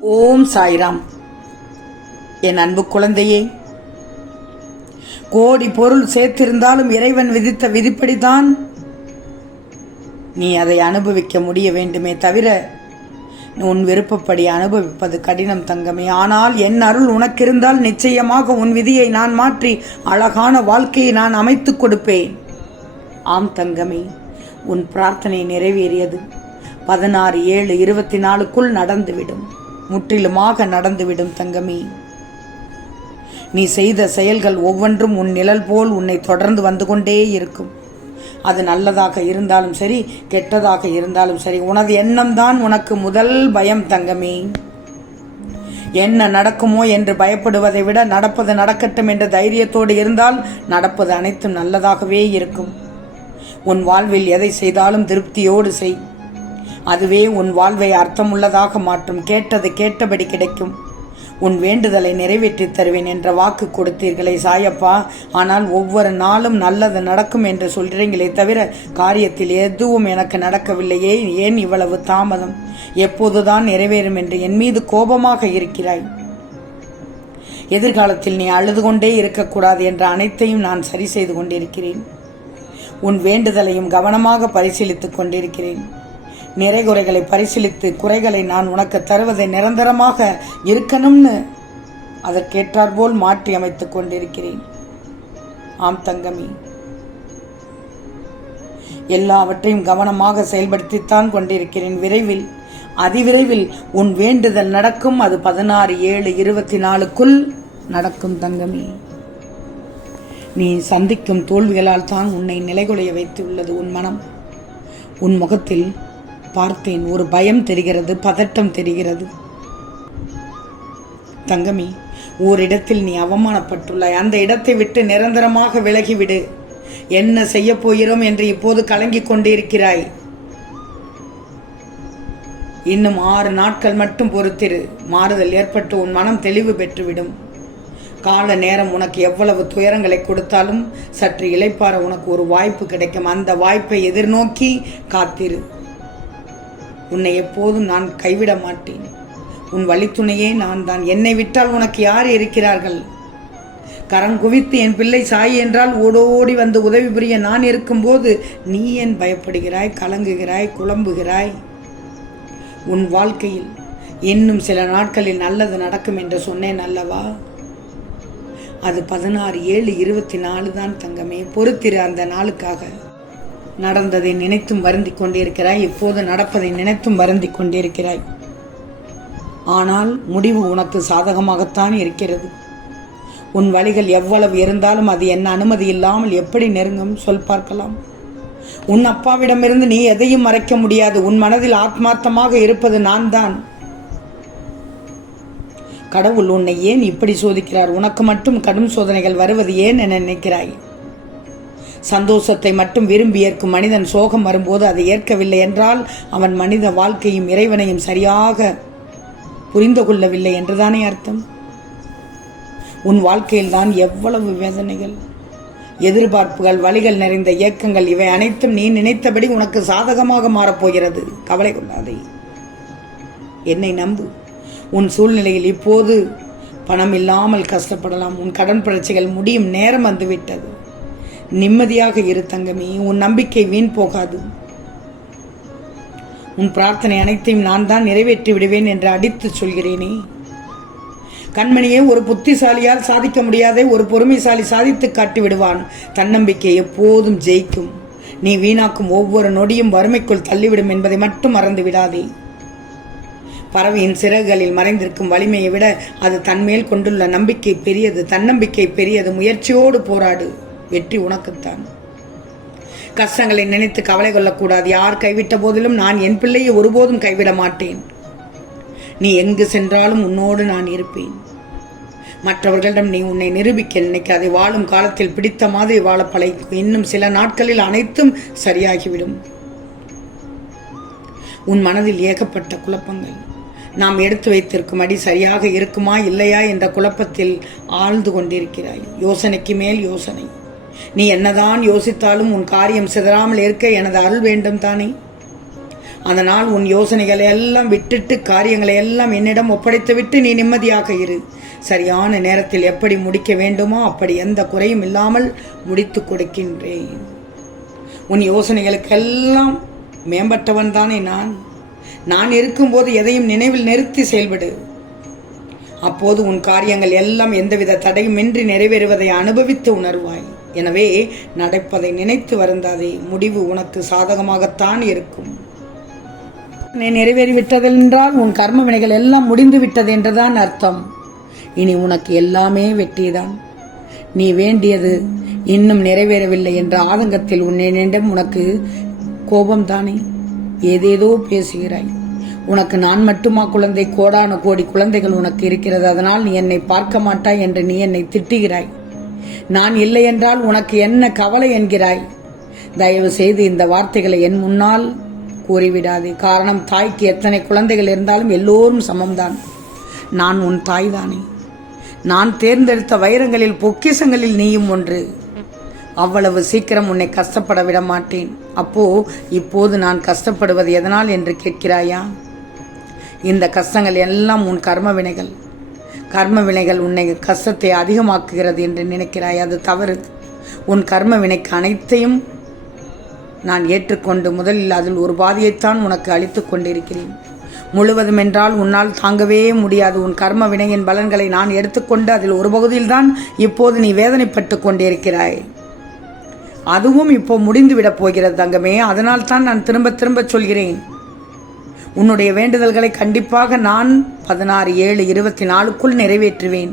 ஓம் சாய்ராம். என் அன்பு குழந்தையே கோடி பொருள் சேர்த்திருந்தாலும் இறைவன் விதித்த விதிப்படிதான் நீ அதை அனுபவிக்க முடிய வேண்டுமே தவிர உன் விருப்பப்படி அனுபவிப்பது கடினம் தங்கமே. ஆனால் என் அருள் உனக்கிருந்தால் நிச்சயமாக உன் விதியை நான் மாற்றி அழகான வாழ்க்கையை நான் அமைத்துக் கொடுப்பேன். ஆம் தங்கமே உன் பிரார்த்தனை நிறைவேறியது. பதினாறு ஏழு இருபத்தி நாலுக்குள் நடந்துவிடும். முற்றிலுமாக நடந்துவிடும் தங்கமே. நீ செய்த செயல்கள் ஒவ்வொன்றும் உன் நிழல் போல் உன்னை தொடர்ந்து வந்து கொண்டே இருக்கும். அது நல்லதாக இருந்தாலும் சரி கெட்டதாக இருந்தாலும் சரி உனது எண்ணம்தான் உனக்கு முதல் பயம் தங்கமே. என்ன நடக்குமோ என்று பயப்படுவதை விட நடப்பது நடக்கட்டும் என்ற தைரியத்தோடு இருந்தால் நடப்பது அனைத்தும் நல்லதாகவே இருக்கும். உன் வாழ்வில் எதை செய்தாலும் திருப்தியோடு செய். அதுவே உன் வாழ்வை அர்த்தமுள்ளதாக மாற்றும். கேட்டது கேட்டபடி கிடைக்கும். உன் வேண்டுதலை நிறைவேற்றித் தருவேன் என்ற வாக்கு கொடுத்தீர்களே சாயப்பா. ஆனால் ஒவ்வொரு நாளும் நல்லது நடக்கும் என்று சொல்கிறீங்களே தவிர காரியத்தில் எதுவும் எனக்கு நடக்கவில்லையே. ஏன் இவ்வளவு தாமதம்? எப்போதுதான் நிறைவேறும் என்று என் மீது கோபமாக இருக்கிறாய். எதிர்காலத்தில் நீ அழுது கொண்டே இருக்கக்கூடாது என்ற அனைத்தையும் நான் சரி செய்து கொண்டிருக்கிறேன். உன் வேண்டுதலையும் கவனமாக பரிசீலித்துக் கொண்டிருக்கிறேன். நிறைகுறைகளை பரிசீலித்து குறைகளை நான் உனக்கு தருவதை நிரந்தரமாக இருக்கணும்னு அதற்கேற்றாற்போல் மாற்றி அமைத்துக் கொண்டிருக்கிறேன். ஆம் தங்கமி. எல்லாவற்றையும் கவனமாக செயல்படுத்தித்தான் கொண்டிருக்கிறேன். விரைவில் அதிவிரைவில் உன் வேண்டுதல் நடக்கும். அது பதினாறு ஏழு இருபத்தி நாலுக்குள் நடக்கும் தங்கமி. நீ சந்திக்கும் தோல்விகளால் தான் உன்னை நிலைகுலைய வைத்துள்ளது உன் மனம். உன் முகத்தில் பார்த்தேன். ஒரு பயம் தெரிகிறது பதட்டம் தெரிகிறது. தங்கமி ஓரிடத்தில் நீ அவமானப்பட்டுள்ளாய். அந்த இடத்தை விட்டு நிரந்தரமாக விலகிவிடு. என்ன செய்ய போகிறோம் என்று இப்போது கலங்கிக் கொண்டிருக்கிறாய். இன்னும் ஆறு நாட்கள் மட்டும் பொறுத்திரு. மாறுதல் ஏற்பட்டு உன் மனம் தெளிவு பெற்றுவிடும். கால நேரம் உனக்கு எவ்வளவு துயரங்களை கொடுத்தாலும் சற்று இளைப்பாற உனக்கு ஒரு வாய்ப்பு கிடைக்கும். அந்த வாய்ப்பை எதிர்நோக்கி காத்திரு. உன்னை எப்போதும் நான் கைவிட மாட்டேன். உன் வழித்துணையே நான் தான் என்னை விட்டால் உனக்கு யார் இருக்கிறார்கள்? கரம் குவித்து என் பிள்ளை சாய் என்றால் ஓடோடி வந்து உதவி புரிய நான் இருக்கும்போது நீ ஏன் பயப்படுகிறாய் கலங்குகிறாய் குழம்புகிறாய்? உன் வாழ்க்கையில் இன்னும் சில நாட்களில் நல்லது நடக்கும் என்று சொன்னேன் அல்லவா? அது பதினாறு ஏழு இருபத்தி நாலு தான் தங்கமே. பொறுத்திரு அந்த நாளுக்காக. நடந்ததை நினைத்தும் வருந்திக் கொண்டிருக்கிறாய். இப்போது நடப்பதை நினைத்தும் வருந்திக் கொண்டிருக்கிறாய். ஆனால் முடிவு உனக்கு சாதகமாகத்தான் இருக்கிறது. உன் வழிகள் எவ்வளவு இருந்தாலும் அது என்ன அனுமதி இல்லாமல் எப்படி நெருங்கும் சொல் பார்க்கலாம். உன் அப்பாவிடமிருந்து நீ எதையும் மறைக்க முடியாது. உன் மனதில் ஆத்மார்த்தமாக இருப்பது நான் தான் கடவுள் உன்னை ஏன் இப்படி சோதிக்கிறார்? உனக்கு மட்டும் கடும் சோதனைகள் வருவது ஏன் என நினைக்கிறாய்? சந்தோஷத்தை மட்டும் விரும்பி ஏற்கும் மனிதன் சோகம் வரும்போது அதை ஏற்கவில்லை என்றால் அவன் மனித வாழ்க்கையும் இறைவனையும் சரியாக புரிந்து கொள்ளவில்லை என்றுதானே அர்த்தம்? உன் வாழ்க்கையில் தான் எவ்வளவு வேதனைகள் எதிர்பார்ப்புகள் வழிகள் நிறைந்த இயக்கங்கள் இவை அனைத்தும் நீ நினைத்தபடி உனக்கு சாதகமாக மாறப்போகிறது கவலை கொள்ளாதே. என்னை நம்பு. உன் சூழ்நிலையில் இப்போது பணம் இல்லாமல் கஷ்டப்படலாம். உன் கடன் பிரச்சைகள் முடியும் நேரம் வந்துவிட்டது. நிம்மதியாக இரு தங்கமே. உன் நம்பிக்கை வீண் போகாது. உன் பிரார்த்தனை அனைத்தையும் நான் தான் நிறைவேற்றி விடுவேன் என்று அடித்து சொல்கிறேனே. கண்மணியே ஒரு புத்திசாலியால் சாதிக்க முடியாதே ஒரு பொறுமைசாலி சாதித்து காட்டி விடுவான். தன்னம்பிக்கை எப்போதும் ஜெயிக்கும். நீ வீணாக்கும் ஒவ்வொரு நொடியும் வறுமைக்குள் தள்ளிவிடும் என்பதை மட்டும் மறந்து விடாதே. பறவையின் சிறகுகளில் மறைந்திருக்கும் வலிமையை விட அது தன்மேல் கொண்டுள்ள நம்பிக்கை பெரியது. தன்னம்பிக்கை பெரியது. முயற்சியோடு போராடு. வெற்றி உனக்குத்தான். கஷ்டங்களை நினைத்து கவலை கொள்ளக்கூடாது. யார் கைவிட்ட போதிலும் நான் என் பிள்ளையை ஒருபோதும் கைவிட மாட்டேன். நீ எங்கு சென்றாலும் உன்னோடு நான் இருப்பேன். மற்றவர்களிடம் நீ உன்னை நிரூபிக்க நினைக்காதே. வாழும் காலத்தில் பிடித்த மாதிரி வாழ பழகிக்கும் இன்னும் சில நாட்களில் அனைத்தும் சரியாகிவிடும். உன் மனதில் ஏகப்பட்ட குழப்பங்கள். நாம் எடுத்து வைத்திருக்கும் அடி சரியாக இருக்குமா இல்லையா என்ற குழப்பத்தில் ஆழ்ந்து கொண்டிருக்கிறாய். யோசனைக்கு மேல் யோசனை. நீ என்னதான் யோசித்தாலும் உன் காரியம் சிதறாமல் இருக்க எனது அருள் வேண்டும் தானே? அதனால் உன் யோசனைகளை எல்லாம் விட்டுட்டு காரியங்களை எல்லாம் என்னிடம் ஒப்படைத்துவிட்டு நீ நிம்மதியாக இரு. சரியான நேரத்தில் எப்படி முடிக்க வேண்டுமோ அப்படி எந்த குறையும் இல்லாமல் முடித்து கொடுக்கின்றேன். உன் யோசனைகளுக்கெல்லாம் மேம்பட்டவன் தானே நான். நான் இருக்கும்போது எதையும் நினைவில் நிறுத்தி செயல்படு. அப்போது உன் காரியங்கள் எல்லாம் எந்தவித தடையுமின்றி நிறைவேறுவதை அனுபவித்து உணர்வாய். எனவே நடப்பதை நினைத்து வருந்தாதே முடிவு உனக்கு சாதகமாகத்தான் இருக்கும். நீ நிறைவேறிவிட்டதென்றால் உன் கர்ம வினைகள் எல்லாம் முடிந்து விட்டது என்றுதான் அர்த்தம். இனி உனக்கு எல்லாமே வெற்றிதான். நீ வேண்டியது இன்னும் நிறைவேறவில்லை என்ற ஆதங்கத்தில் உன்னிடம் உனக்கு கோபம்தானே? ஏதேதோ பேசுகிறாய். உனக்கு நான் மட்டுமா குழந்தை? கோடான கோடி குழந்தைகள் உனக்கு இருக்கிறது. அதனால் நீ என்னை பார்க்க மாட்டாய் என்று நீ என்னை திட்டுகிறாய். நான் இல்லையென்றால் உனக்கு என்ன கவலை என்கிறாய்? தயவு செய்து இந்த வார்த்தைகளை என் முன்னால் கூறிவிடாதே. காரணம் தாய்க்கு எத்தனை குழந்தைகள் இருந்தாலும் எல்லோரும் சமம்தான். நான் உன் தாய்தானே. நான் தேர்ந்தெடுத்த வைரங்களில் பொக்கிசங்களில் நீயும் ஒன்று. அவ்வளவு சீக்கிரம் உன்னை கஷ்டப்பட விட மாட்டேன். அப்போ இப்போது நான் கஷ்டப்படுவது எதனால் என்று கேட்கிறாயா? இந்த கஷ்டங்கள் எல்லாம் உன் கர்ம வினைகள். கர்ம வினைகள் உன்னை கஷ்டத்தை அதிகமாக்குகிறது என்று நினைக்கிறாய். அது தவறு. உன் கர்ம வினைக்கு அனைத்தையும் நான் ஏற்றுக்கொண்டு முதலில் அதில் ஒரு பாதியைத்தான் உனக்கு அளித்துக் கொண்டிருக்கிறேன். முழுவதும் என்றால் உன்னால் தாங்கவே முடியாது. உன் கர்ம வினையின் பலன்களை நான் எடுத்துக்கொண்டு அதில் ஒரு பகுதியில்தான் இப்போது நீ வேதனைப்பட்டு கொண்டிருக்கிறாய். அதுவும் இப்போ முடிந்துவிடப் போகிறது தங்கமே. அதனால் தான் நான் திரும்ப திரும்ப சொல்கிறேன். உன்னுடைய வேண்டுதல்களை கண்டிப்பாக நான் பதினாறு ஏழு இருபத்தி நாலுக்குள் நிறைவேற்றுவேன்.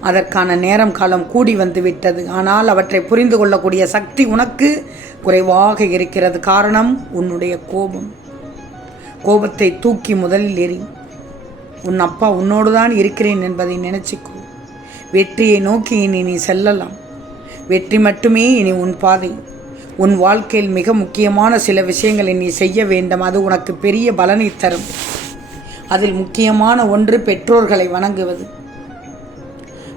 அதற்கான நேரம் காலம் கூடி வந்து விட்டது ஆனால் அவற்றை புரிந்து கொள்ளக்கூடிய சக்தி உனக்கு குறைவாக இருக்கிறது காரணம் உன்னுடைய கோபம். கோபத்தை தூக்கி முதலில் எறி உன் அப்பா உன்னோடு தான் இருக்கிறேன் என்பதை நினைச்சுக்கோ. வெற்றியை நோக்கி இனி நீ செல்லலாம். வெற்றி மட்டுமே இனி உன் பாதை. உன் வாழ்க்கையில் மிக முக்கியமான சில விஷயங்களை நீ செய்ய வேண்டும். அது உனக்கு பெரிய பலனை தரும். அதில் முக்கியமான ஒன்று பெற்றோர்களை வணங்குவது.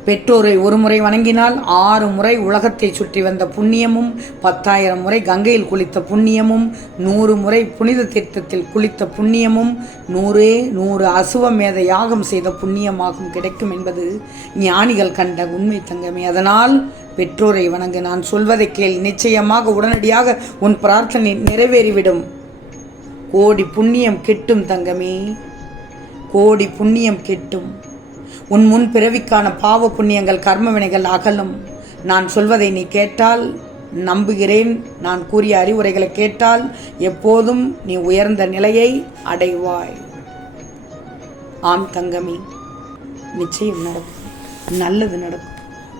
பெற்றோரை ஒரு முறை வணங்கினால் ஆறு முறை உலகத்தை சுற்றி வந்த புண்ணியமும் பத்தாயிரம் முறை கங்கையில் குளித்த புண்ணியமும் நூறு முறை புனித தீர்த்தத்தில் குளித்த புண்ணியமும் நூறே நூறு அசுவமேத யாகம் செய்த புண்ணியமாகும் கிடைக்கும் என்பது ஞானிகள் கண்ட உண்மை தங்கமே. அதனால் பெற்றோரை வணங்கு நான் சொல்வதை கேள். நிச்சயமாக உடனடியாக உன் பிரார்த்தனை நிறைவேறிவிடும். கோடி புண்ணியம் கெட்டும் தங்கமே. கோடி புண்ணியம் கெட்டும். உன் முன் பிறவிக்கான பாவ புண்ணியங்கள் கர்ம வினைகள் அகலும். நான் சொல்வதை நீ கேட்டால் நம்புகிறேன். நான் கூறிய அறிவுரைகளை கேட்டால் எப்போதும் நீ உயர்ந்த நிலையை அடைவாய். ஆம் தங்கமே. நிச்சயம் நடக்கும். நல்லது நடக்கும்.